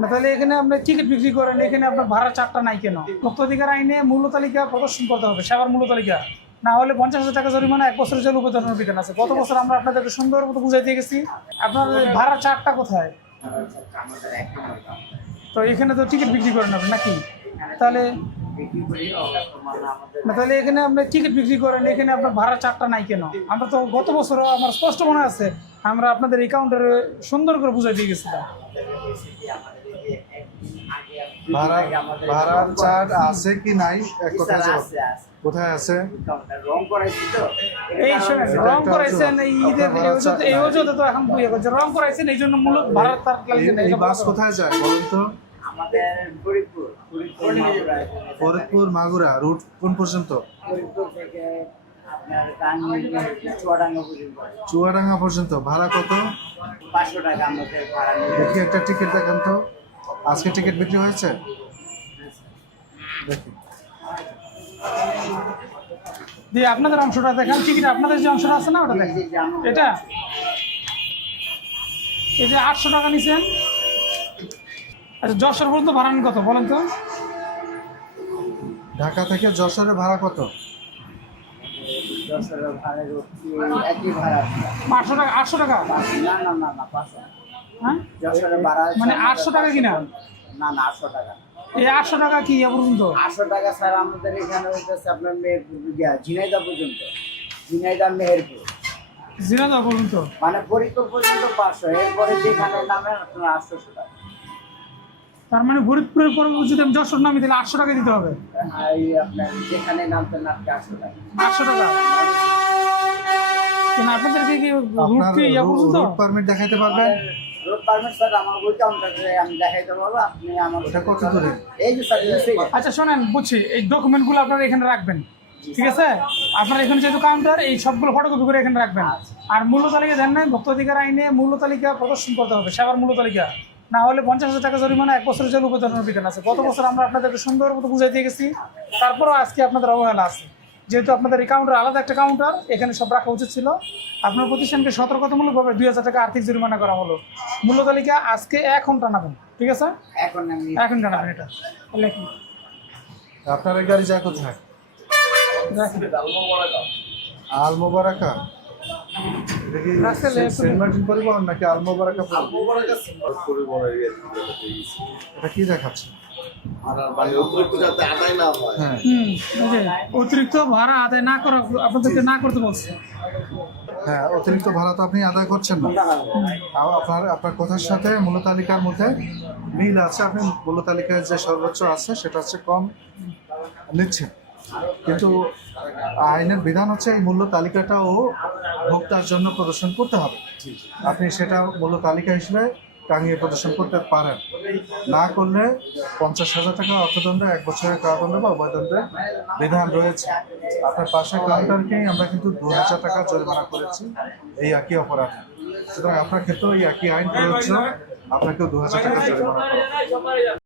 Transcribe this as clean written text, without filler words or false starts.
না তাহলে এখানে আপনি টিকিট বিক্রি করেন, এখানে আপনার ভাড়া চারটা নাই কেন? ভোক্তাধিকার আইনে মূল্য তালিকা প্রদর্শন করতে হবে, সেবার মূল্য তালিকা না হলে 50,000 টাকা জরিমানা, 1 বছরের জেল উপদণ্ডের বিধান আছে। গত বছর আমরা আপনাদেরকে সুন্দর মতো বুঝাই দিয়ে গেছি। আপনার ভাড়া চারটা কোথায়? তো এখানে তো টিকিট বিক্রি করেন আপনি নাকি? তাহলে না তাহলে এখানে আপনি টিকিট বিক্রি করেন, এখানে আপনার ভাড়া চারটা নাই কেন? আমরা তো গত বছর আমার স্পষ্ট মনে আছে আমরা আপনাদের অ্যাকাউন্টের সুন্দর করে বুঝাই দিয়ে গেছিলাম। ভাড়ার চার্জ আছে কি নাই এক কথা কোথায় আছে? এই রং করাইছেন এই ঈদের এই অজুহাতে তো এখন বুঝে গেছে রং করাইছেন, এই জন্য মূল ভাড়ার তার লাগছে না। এই বাস কোথায় যায় বলুন তো? আমাদের ফরিদপুর মাগুরা রুট কোন পর্যন্ত? ফরিদপুর থেকে আপনার চুয়াডাঙ্গা পর্যন্ত। ভাড়া কত? 500 টাকা আমাদের ভাড়া। দেখি একটা টিকিট দেখান তো, আজকে টিকিট বিক্রি হয়েছে দেখি। দিয়ে আপনাদের অংশটা দেখান, টিকিট আপনাদের যে অংশটা আছে না ওটা দেখেন। এটা এই যে 800 টাকা নিছেন। আচ্ছা যশোর পর্যন্ত ভাড়া কত বলেন তো? ঢাকা থেকে যশোরের ভাড়া কত? যশোরের ভাড়া একই ভাড়া 500 টাকা 800 টাকা? না 500। হ্যাঁ যশোরের ভাড়া মানে 800 টাকা কিনা? না 800 টাকা। এই 800 টাকা কি এ পর্যন্ত? 800 টাকা স্যার আমাদের এখানে হইতেছে আপনার মেহেরপুর ঝিনাইদহ পর্যন্ত, ঝিনাইদহ মেহেরপুর ঝিনাইদহ পর্যন্ত, মানে ফরিদপুর পর্যন্ত 500। এরপরে যেখানে নামে আপনার 800 টাকা। তার মানে ফরিদপুরের পরে যদি আমি যশোর নামি তাহলে 800 টাকা দিতে হবে। এই আপনার যেখানে নামতেন আপনি 800 টাকা। 800 টাকা কেন? আপনাদেরকে কি রুট কি ইয়া পর্যন্ত রুট পারমিট দেখাইতে পারবেন? রোড পারমিট স্যার আমার ওই কাউন্টারে আমি দেখাইতে পারবো। আপনি আমার ওটা কত দূরে? এই যে স্যার আচ্ছা শোনেন বুঝছি, এই ডকুমেন্টগুলো আপনারা এখানে রাখবেন, ঠিক আছে? আপনার এখানে যেহেতু কাউন্টার, এই সবগুলো ফটোকপি করে এখানে রাখবেন। আর মূল্য তালিকা দেন নাই, ভোক্তাধিকার আইনে মূল্য তালিকা প্রদর্শন করতে হবে, সেবার মূল্য তালিকা না হলে 50,000 টাকা জরিমানা, 1 বছরের জেল উপদণ্ডের বিধান আছে। গত বছর আমরা আপনাদেরকে সুন্দর মতো বুঝাই দিয়ে গেছি, তারপরেও আজকে আপনাদের অবহেলা আছে। যেহেতু আপনাদের এই কাউন্টার আলাদা একটা কাউন্টার, এখানে সব রাখা উচিত ছিল। আপনার প্রতিষ্ঠানকে সতর্কতামূলকভাবে 2,000 টাকা আর্থিক জরিমানা করা হলো। মূল্য তালিকা আজকে এখন টানাবেন, ঠিক আছে? এখন টানাবেন এটা লেখি। আপনার এই গাড়ি যায় কোথায়? আল মোবারকা। দেখি সেন্ট মার্টিন পরিবহন নাকি আল মোবারকা পরিবহন? এটা কি দেখাচ্ছে? হ্যাঁ অতিরিক্ত ভাড়া আদায় না করা আপনাদেরকে না করতে বলছে। হ্যাঁ, অতিরিক্ত ভাড়া তো আপনি আদায় করছেন না। আপনার কথার সাথে মূল্য তালিকার মধ্যে মিল আছে। আপনি মূল্য তালিকায় যে সর্বোচ্চ আছে সেটা হচ্ছে কম নিচ্ছেন, কিন্তু আইনের বিধান হচ্ছে এই মূল্য তালিকাটাও ভোক্তার জন্য প্রদর্শন করতে হবে। আপনি সেটা মূল্য তালিকা হিসেবে টাঙিয়ে প্রদর্শন করতে পারেন, না করলে 50,000 টাকা অর্থদণ্ড, 1 বছরের কারাদণ্ড বা উভয়দণ্ডের বিধান রয়েছে। আপনার পাশের কাউন্টারকেই আমরা কিন্তু 2,000 টাকা জরিমানা করেছি এই একই অপরাধে। সুতরাং আপনার ক্ষেত্রেও এই একই আইন প্রযোজ্য, আপনাকেও 2,000 টাকা জরিমানা করা।